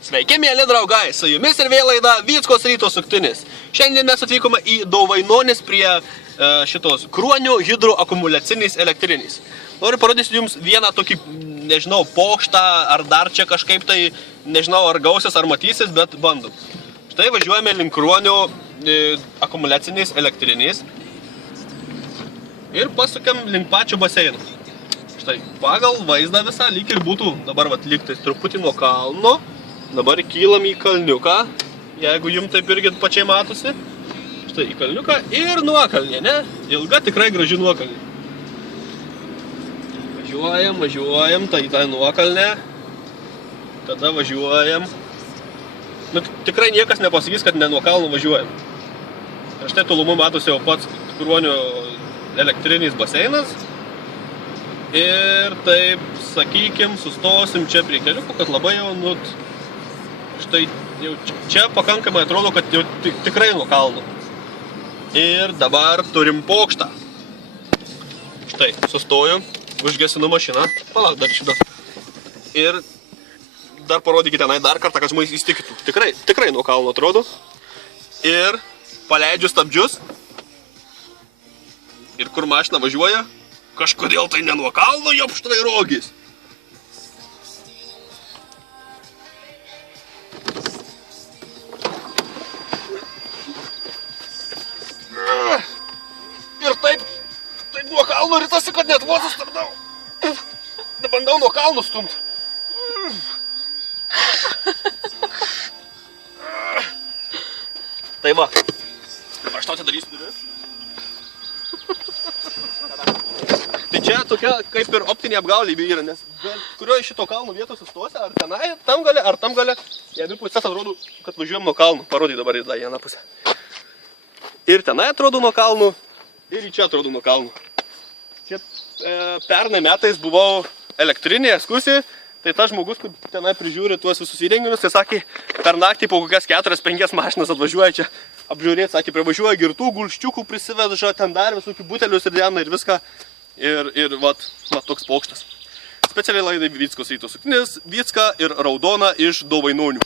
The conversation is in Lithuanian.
Sveiki, mėly draugai, su jumis ir vėl laida Vyckos ryto suktinis. Šiandien mes atvykome į Dovainonis prie šitos Kruonių hidroakumuliaciniais elektriniais. Noriu parodyti jums vieną tokį, nežinau, pokštą ar dar čia kažkaip tai, nežinau, ar gausis, ar matysis, bet bandom. Štai važiuojame link Kruonių akumuliaciniais elektriniais ir pasukam link pačio baseino. Štai pagal vaizdą visą lyg ir būtų, dabar vat lygtais truputį nuo kalno. Dabar kylam į kalniuką, jeigu jums taip irgi pačiai matosi. Štai į kalniuką ir nuokalnė, ne? Ilga, tikrai graži nuokalnė. Važiuojam, tai į tą nuokalnę. Tada važiuojam. Nu, tikrai niekas nepasakys, kad ne nuo kalno važiuojam. Ir štai tolumu matosi jau pats Kruonių elektrinis baseinas. Ir taip, sakykim, sustosim čia prie keliukų, kad labai jau, nu, štai jau čia pakankamai atrodo, kad jau tikrai nuo kalno. Ir dabar turim pokštą. Štai, sustoju, užgesinu mašiną. Palauk, dar šitą. Ir dar parodykite tenai dar kartą, kad žmonės įstikytų. Tikrai nuo kalno atrodo. Ir paleidžiu stabdžius. Ir kur mašina važiuoja, kažkodėl tai ne nuo kalno, jop štai rogis. Ir taip nuo kalno ritasi, kad net vos sustabdau. Nebandau nuo kalno stumti. Tai va, aš tau čia darysiu duris. Tai čia tokia kaip ir optinė apgaulė yra, nes kurioje šito kalno vietos sustosi, ar tenai, tam gale, ar tam gale, į abi pusės atrodo, kad važiuojam nuo kalno. Parodai dabar į tą vieną pusę. Ir tenai atrodo nuo kalnų, ir į čia atrodo nuo kalnų. Čia pernai metais buvau elektrinėje ekskursijai, tai tas žmogus, kur tenai prižiūri tuos visus įrenginius, tai sakė, per naktį po kokias 4-5 mašinas atvažiuoja čia apžiūrėti, sakė, privažiuoja girtų, gulščiukų prisiveža, ten dar visokių butelius ir dena ir viską. Ir vat toks pokštas. Specialiai laidai Vyckos ryto suktinis, Vycka ir Raudona iš Dovainonių.